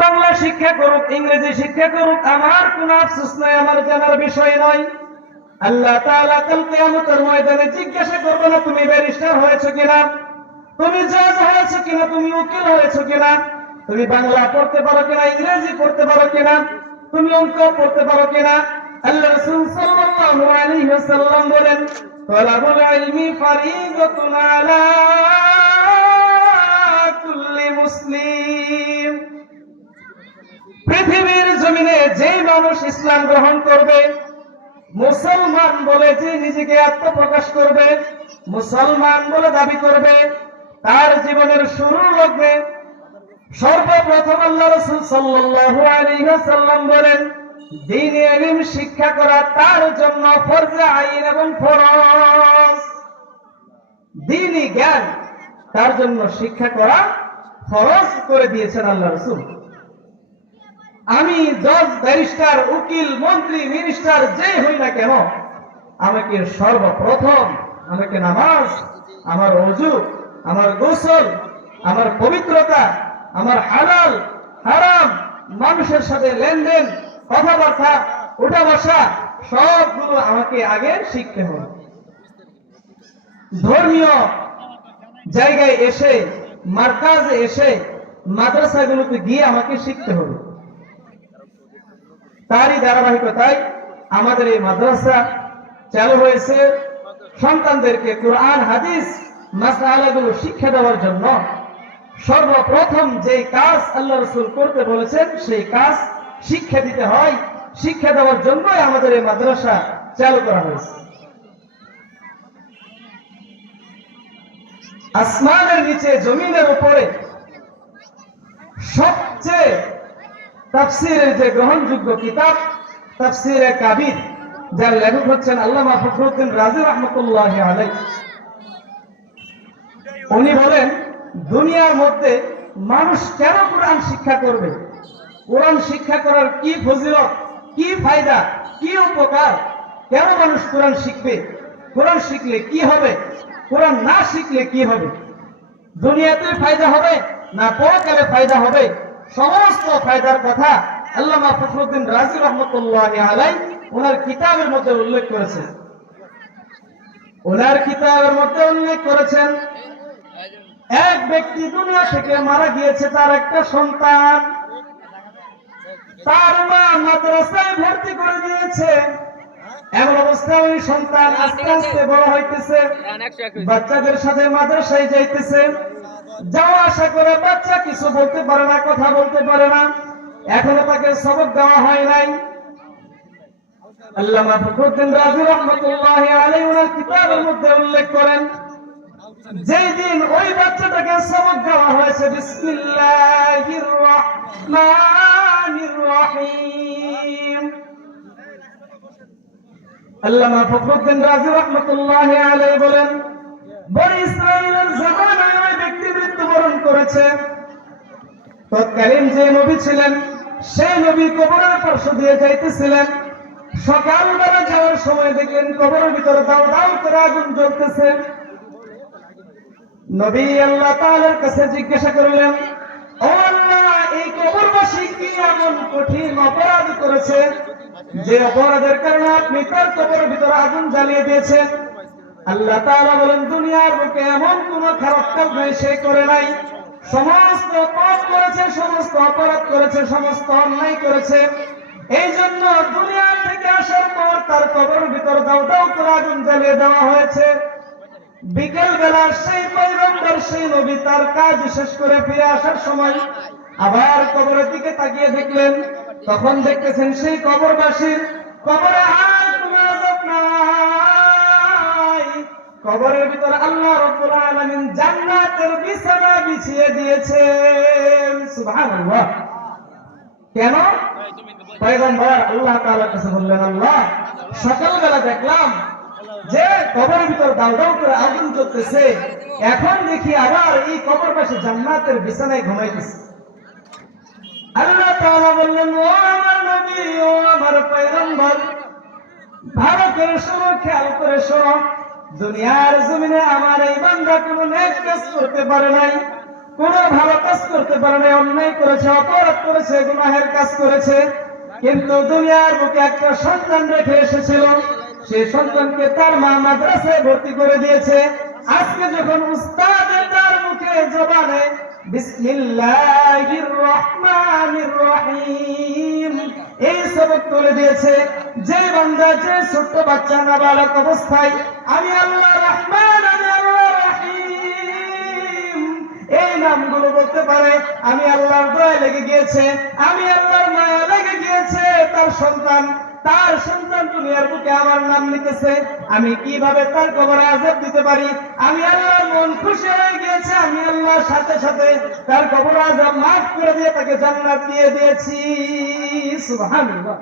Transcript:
বাংলা শিক্ষা করুক, ইংরেজি শিক্ষা করুক, আমার কোনো আফসোস নাই, আমার জানার বিষয় নয়। আল্লাহ তাআলা কাল কিয়ামতের ময়দানে জিজ্ঞাসা করবে না তুমি ব্যারিস্টার হয়েছো কিনা, তুমি জজ হয়েছো কিনা, তুমি উকিল হয়েছো কিনা, তুমি বাংলা পড়তে পারো কিনা, ইংরেজি পড়তে পারো কিনা, তুমি অঙ্ক পড়তে পারো কিনা। আল্লাহ রাসূল সাল্লাল্লাহু আলাইহি ওয়াসাল্লাম বলেন, তালাবুল ইলমি ফারিদাতুন আলা কুল্লি মুসলিম। পৃথিবীর জমিনে যেই মানুষ ইসলাম গ্রহণ করবে, মুসলমান বলে যে নিজেকে আত্মপ্রকাশ করবে, মুসলমান বলে দাবি করবে, তার জীবনের শুরু লগ্নে সর্বপ্রথম আল্লাহ রাসূল সাল্লাল্লাহু আলাইহি ওয়াসাল্লাম বলেন, দ্বীনি ইলম শিক্ষা করা তার জন্য ফরজে আইন এবং ফরজ। দ্বীনি জ্ঞান তার জন্য শিক্ষা করা ফরজ করে দিয়েছেন আল্লাহ রাসূল। আমি জজ, ব্যারিস্টার, উকিল, মন্ত্রী, মিনিস্টার যে হই না কেন, আমাকে সর্বপ্রথম আমাকে নামাজ, আমার ওযু, আমার গোসল, আমার পবিত্রতা, আমার হালাল হারাম, মানুষের সাথে লেনদেন, কথাবার্তা, উঠা বসা সবগুলো আমাকে আগে শিখতে হবে। ধর্মীয় জায়গায় এসে, মারকাজে এসে, মাদ্রাসাগুলোতে গিয়ে আমাকে শিখতে হবে। তারই ধারাবাহিকতায় আমাদের এই মাদ্রাসা চালু হয়েছে সন্তানদেরকে কোরআন হাদিস মাসআলাগুলো শিক্ষা দেওয়ার জন্য। সর্বপ্রথম যে কাজ আল্লাহ রাসূল করতে বলেছেন সেই কাজ শিক্ষা দিতে হয়, শিক্ষা দেওয়ার জন্যই আমাদের এই মাদ্রাসা চালু করা হয়েছে। আসমানের নিচে জমিনের উপরে সবচেয়ে তাফসীরের যে গ্রহণযোগ্য কিতাব তাফসীরে কাবীর, যার লেখক হচ্ছেন আল্লামা ফখরুদ্দীন রাজি রাহমাতুল্লাহি আলাইহি, উনি বলেন দুনিয়ার মধ্যে মানুষ কেন কোরআন শিক্ষা করবে, কোরআন শিক্ষা করার কি ফজিলত, কি ফায়দা, কি উপকার, কেন মানুষ কোরআন শিখবে, কোরআন শিখলে কি হবে, কোরআন না শিখলে কি হবে, দুনিয়াতে ফায়দা হবে না পরকালে ফায়দা হবে, সমস্ত ফায়দার কথা আল্লামা ফখরুদ্দীন রাজি রাহমাতুল্লাহি আলাইহি ওনার কিতাবের মধ্যে উল্লেখ করেছেন। ওনার কিতাবের মধ্যে উল্লেখ করেছেন এক ব্যক্তি দুনিয়া থেকে মারা গিয়েছে, তার একটা সন্তান, তার মা মাদ্রাসায় ভর্তি করে দিয়েছে। এমন অবস্থায় ওই সন্তান আস্তে আস্তে বড় হইতেছে, বাচ্চাদের সাথে মাদ্রাসায় যাইতেছে, যাওয়া আসা করে, বাচ্চা কিছু বলতে পারে না, কথা বলতে পারে না, এখনো তাকে সবক দেওয়া হয় নাই। আল্লামা ফখরুদ্দীন রাজি রাহমাতুল্লাহি আলাইহি ওনার কিতাবের মধ্যে উল্লেখ করেন, যেই দিন ওই বাচ্চাটাকে সবক দেওয়া হয়েছে বিসমিল্লাহির রহমানির রহিম, আল্লামা ফখরুদ্দীন রাজি রাহমাতুল্লাহি আলাইহি বলেন বনি ইসরাঈলের জামানায় ওই ব্যক্তি মৃত্যুবরণ করেছে। তৎকালীন যে নবী ছিলেন সেই নবী কবরের পার্শ্ব দিয়ে যাইতেছিলেন, সকালবেলা যাওয়ার সময় দেখলেন কবরের ভিতরে দাও দাও করে আগুন জ্বলতেছে। নবী আল্লাহ তাআলার কাছে জিজ্ঞাসা করলেন, ও আল্লাহ, এই কবরবাসী কি এমন কঠিন অপরাধ করেছে যে অপরাধের কারণে আপনি তার কবরের ভিতরে আগুন জ্বালিয়ে দিয়েছেন? আল্লাহ তাআলা বলেন, দুনিয়ার বুকে এমন কোন খারাপ কাজ নাই সে করে নাই, সমস্ত পাপ করেছে, সমস্ত অপরাধ করেছে, সমস্ত অন্যায় করেছে। এই জন্য দুনিয়া থেকে আসার পর তার কবরের ভিতর দাও দাও করে আগুন জ্বালিয়ে দেওয়া হয়েছে। বিকেল বেলা সেই পয়গম্বর, সেই নবী তার কাজ শেষ করে ফিরে আসার সময় আবার কবরের দিকে তাকিয়ে দেখলেন, তখন দেখতেছেন সেই কবরবাসীর কবরে আর কোনো আযাব নাই, কবরের ভিতর আল্লাহ রাব্বুল আলামিন জান্নাতের বিছানা বিছিয়ে দিয়েছেন। সুবহানাল্লাহ। কেন? পয়গম্বর আল্লাহ তাআলার কাছে বললেন, আল্লাহ, সকালবেলা দেখলাম যে কবরের ভিতর দাউ দাউ করে আগুন জ্বলতেছে, এখন দেখি আবার এই কবরবাসী জান্নাতের বিছানায় ঘুমাইতেছে। আল্লাহ তাআলা বললেন, ও আমার নবী, ও আমার পয়গম্বর, ভালো করে শোনো, খেয়াল করে শোনো, দুনিয়ার জমিনে আমার এই বান্দা কোনো নেক কাজ করতে পারে নাই, কোনো ভালো কাজ করতে পারে না, অন্যায় করেছে, অপরাধ করেছে, গুনাহের কাজ করেছে, কিন্তু দুনিয়ার বুকে একটা সন্তান রেখে এসেছিল। সেই সন্তানকে তার মা মাদ্রাসায় ভর্তি করে দিয়েছে। আজকে যখন উস্তাদ তার মুখে জবানে বিসমিল্লাহির রহমানির রহিম এই সবক করে দিয়েছে, যে বান্দা, যে ছোট্ট বাচ্চা নাবালক অবস্থায় আমি আল্লাহ রহমান, আমি আল্লাহ রহিম এই নামগুলো বলতে পারে, আমি আল্লাহর দয়া লেগে গিয়েছে, আমি আল্লাহর মায়া লেগে গিয়েছে, তার সন্তান দুনিয়ার বুকে আমার নাম নিতেছে, আমি কিভাবে তার কবরে আযাব দিতে পারি? আমি আল্লাহর মন খুশি হয়ে গিয়েছে, আমি আল্লাহর সাথে সাথে তার কবরে আযাব মাফ করে দিয়ে তাকে জান্নাত দিয়ে দিয়েছি। সুবহানাল্লাহ।